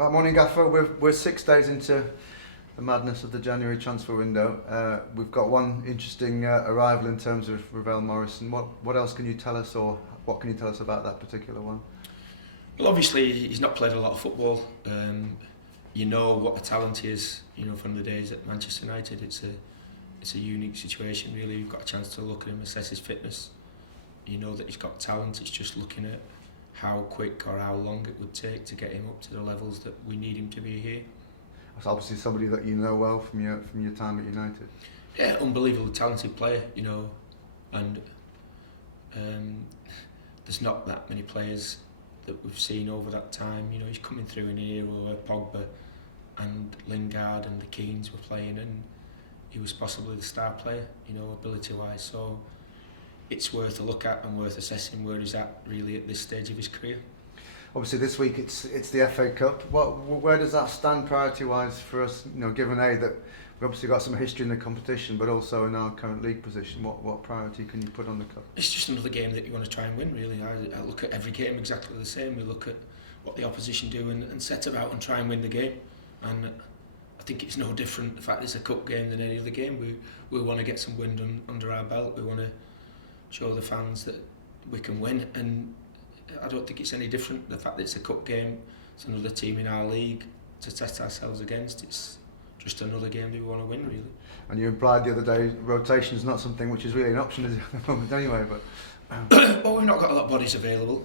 Right, morning, Gaffer. We're 6 days into the madness of the January transfer window. We've got one interesting arrival in terms of Ravel Morrison. What else can you tell us, or what can you tell us about that particular one? Well, obviously he's not played a lot of football. You know what a talent he is. You know, from the days at Manchester United, it's a unique situation. Really, you've got a chance to look at him, assess his fitness. You know that he's got talent. It's just looking at how quick or how long it would take to get him up to the levels that we need him to be here. That's obviously somebody that you know well from your time at United. Yeah, unbelievably talented player, you know, and there's not that many players that we've seen over that time. You know, he's coming through an era where Pogba and Lingard and the Keanes were playing, and he was possibly the star player, you know, ability-wise. So it's worth a look at and worth assessing where he's at really at this stage of his career. Obviously, this week it's the FA Cup. Where does that stand priority-wise for us? You know, given that we've obviously got some history in the competition, but also in our current league position, what priority can you put on the cup? It's just another game that you want to try and win, really. I look at every game exactly the same. We look at what the opposition do and set about and try and win the game. And I think it's no different, the fact it's a cup game, than any other game. We want to get some win under our belt. We want to show the fans that we can win, and I don't think it's any different. The fact that it's a cup game, it's another team in our league to test ourselves against. It's just another game that we want to win, really. And you implied the other day rotation is not something which is really an option at the moment anyway, but well, we've not got a lot of bodies available.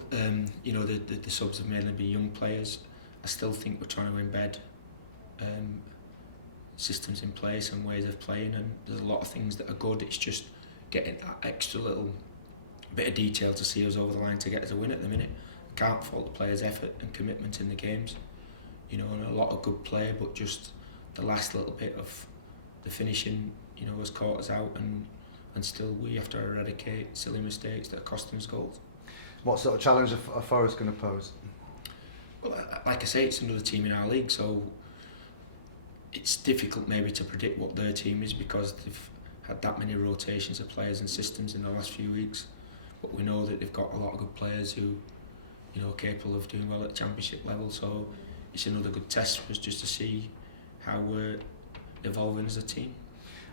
You know, the subs have mainly been young players. I still think we're trying to embed systems in place and ways of playing, and there's a lot of things that are good. It's just getting that extra little bit of detail to see us over the line to get us a win at the minute. I can't fault the players' effort and commitment in the games, you know, and a lot of good play, but just the last little bit of the finishing, you know, has caught us out, and still we have to eradicate silly mistakes that are costing us goals. What sort of challenge are Forest going to pose? Well, like I say, it's another team in our league, so it's difficult maybe to predict what their team is because they've had that many rotations of players and systems in the last few weeks. But we know that they've got a lot of good players who, you know, are capable of doing well at championship level. So it's another good test for us just to see how we're evolving as a team.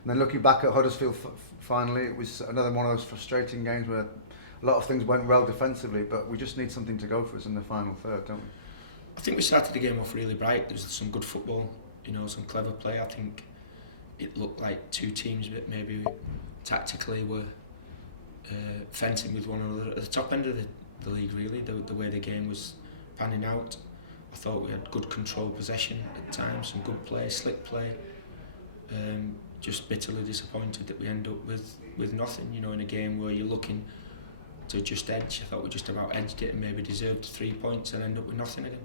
And then looking back at Huddersfield, finally, it was another one of those frustrating games where a lot of things went well defensively, but we just need something to go for us in the final third, don't we? I think we started the game off really bright. There was some good football, you know, some clever play. I think it looked like two teams that maybe tactically were fencing with one another at the top end of the league, really, the way the game was panning out. I thought we had good controlled possession at times, some good play, slick play. Just bitterly disappointed that we end up with nothing, you know, in a game where you're looking to just edge. I thought we just about edged it and maybe deserved 3 points and end up with nothing again.